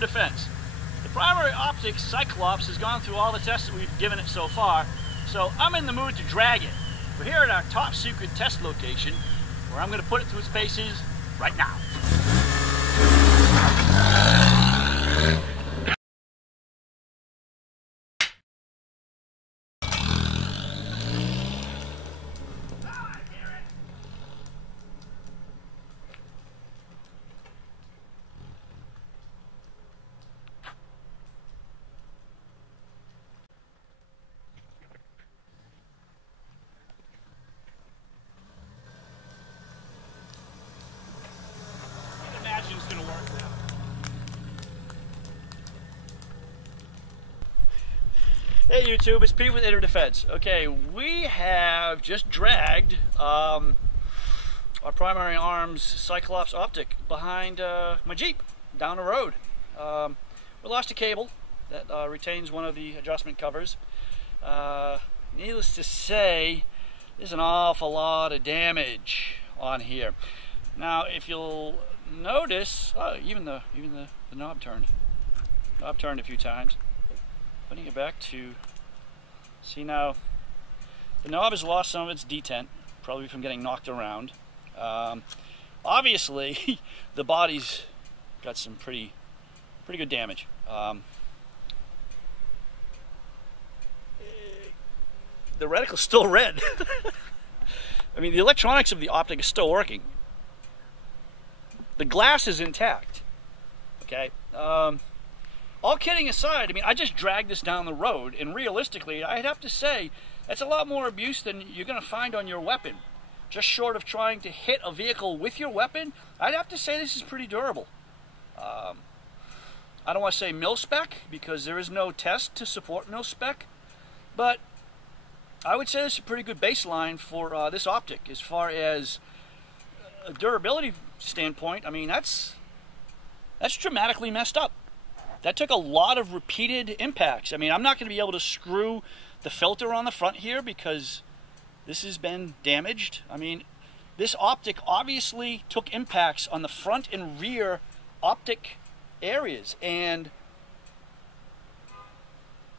defense. The primary optic Cyclops has gone through all the tests that we've given it so far, so I'm in the mood to drag it. We're here at our top secret test location, where I'm going to put it through its paces right now. It's going to work now. Hey YouTube, it's Pete with Inner Defense. Okay, we have just dragged our primary arms Cyclops optic behind my Jeep down the road. We lost a cable that retains one of the adjustment covers. Needless to say, there's an awful lot of damage on here. Now, if you'll notice, even the knob turned. Knob turned a few times. Putting it back to see now, the knob has lost some of its detent, probably from getting knocked around. Obviously, the body's got some pretty good damage. The reticle's still red. I mean, the electronics of the optic is still working. The glass is intact, okay? All kidding aside, I mean, I just dragged this down the road, and realistically, I'd have to say, that's a lot more abuse than you're going to find on your weapon. Just short of trying to hit a vehicle with your weapon, I'd have to say this is pretty durable. I don't want to say mil-spec, because there is no test to support mil-spec, but I would say this is a pretty good baseline for this optic as far as a durability standpoint. I mean, that's dramatically messed up. That took a lot of repeated impacts. I mean, I'm not going to be able to screw the filter on the front here because this has been damaged. I mean, this optic obviously took impacts on the front and rear optic areas, and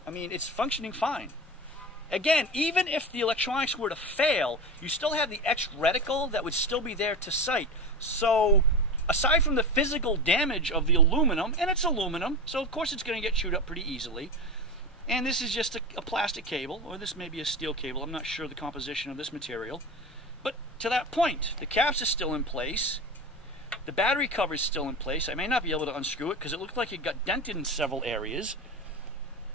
I mean, it's functioning fine. Again, even if the electronics were to fail, you still have the etched reticle that would still be there to sight. So, aside from the physical damage of the aluminum, and it's aluminum, so of course it's going to get chewed up pretty easily, and this is just a plastic cable, or this may be a steel cable, I'm not sure the composition of this material, but to that point, the caps are still in place, the battery cover is still in place. I may not be able to unscrew it because it looked like it got dented in several areas.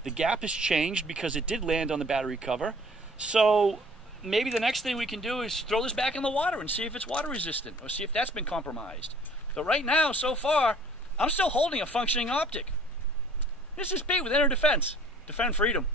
The gap has changed because it did land on the battery cover. So maybe the next thing we can do is throw this back in the water and see if it's water resistant, or see if that's been compromised. But right now, so far, I'm still holding a functioning optic. This is Pete with Inner Defense. Defend freedom.